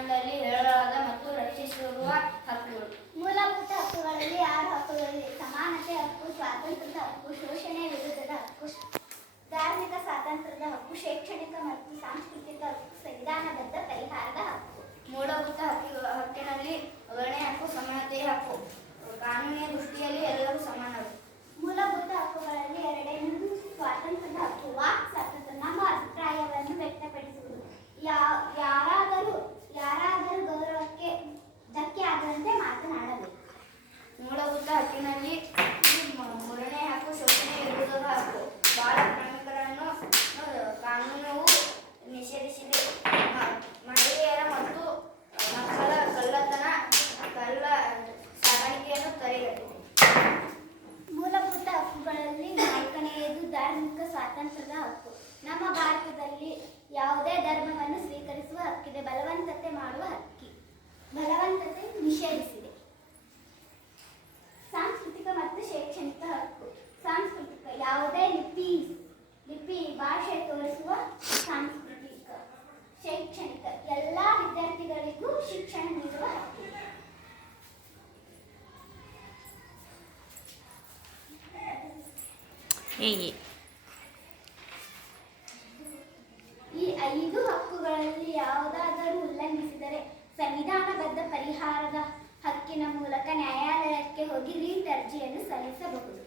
ಸಂವಿಧಾನದಲ್ಲಿ ಹೇಳಲಾದ ಮತ್ತು ರಕ್ಷಿಸಿರುವ ಹಕ್ಕುಗಳು. ಮೂಲಭೂತ ಹಕ್ಕುಗಳಲ್ಲಿ ಆರು ಹಕ್ಕುಗಳಲ್ಲಿ ಸಮಾನತೆ ಹಕ್ಕು, ಸ್ವಾತಂತ್ರ್ಯದ ಹಕ್ಕು, ಶೋಷಣೆ ವಿರುದ್ಧದ ಹಕ್ಕು, ಧಾರ್ಮಿಕ ಸ್ವಾತಂತ್ರ್ಯದ ಹಕ್ಕು, ಶೈಕ್ಷಣಿಕ ಮತ್ತು ಸಾಂಸ್ಕೃತಿಕ ಹಕ್ಕು, ಸಂವಿಧಾನಬದ್ಧ ಯಾವುದೇ ಧರ್ಮವನ್ನು ಸ್ವೀಕರಿಸುವ ಹಕ್ಕಿದೆ. ಬಲವಂತತೆ ಮಾಡುವ ಹಕ್ಕಿ. ಬಲವಂತತೆ ನಿಷೇಧಿಸಿದೆ. ಸಾಂಸ್ಕೃತಿಕ ಮತ್ತು ಶೈಕ್ಷಣಿಕ ಹಕ್ಕು. ಸಾಂಸ್ಕೃತಿಕ ಯಾವುದೇ ಲಿಪಿ ಲಿಪಿ ಭಾಷೆ ತೋರಿಸುವ ಸಾಂಸ್ಕೃತಿಕ, ಶೈಕ್ಷಣಿಕ ಎಲ್ಲ ವಿದ್ಯಾರ್ಥಿಗಳಿಗೂ ಶಿಕ್ಷಣ ನೀಡುವ ಹಕ್ಕು. ಹೀಗೆ. ಐದು ಹಕ್ಕುಗಳಲ್ಲಿ ಯಾವುದಾದರೂ ಉಲ್ಲಂಘಿಸಿದರೆ ಸಂವಿಧಾನಬದ್ಧ ಪರಿಹಾರದ ಹಕ್ಕಿನ ಮೂಲಕ ನ್ಯಾಯಾಲಯಕ್ಕೆ ಹೋಗಿ ರೀಟ್ ಅರ್ಜಿಯನ್ನು ಸಲ್ಲಿಸಬಹುದು.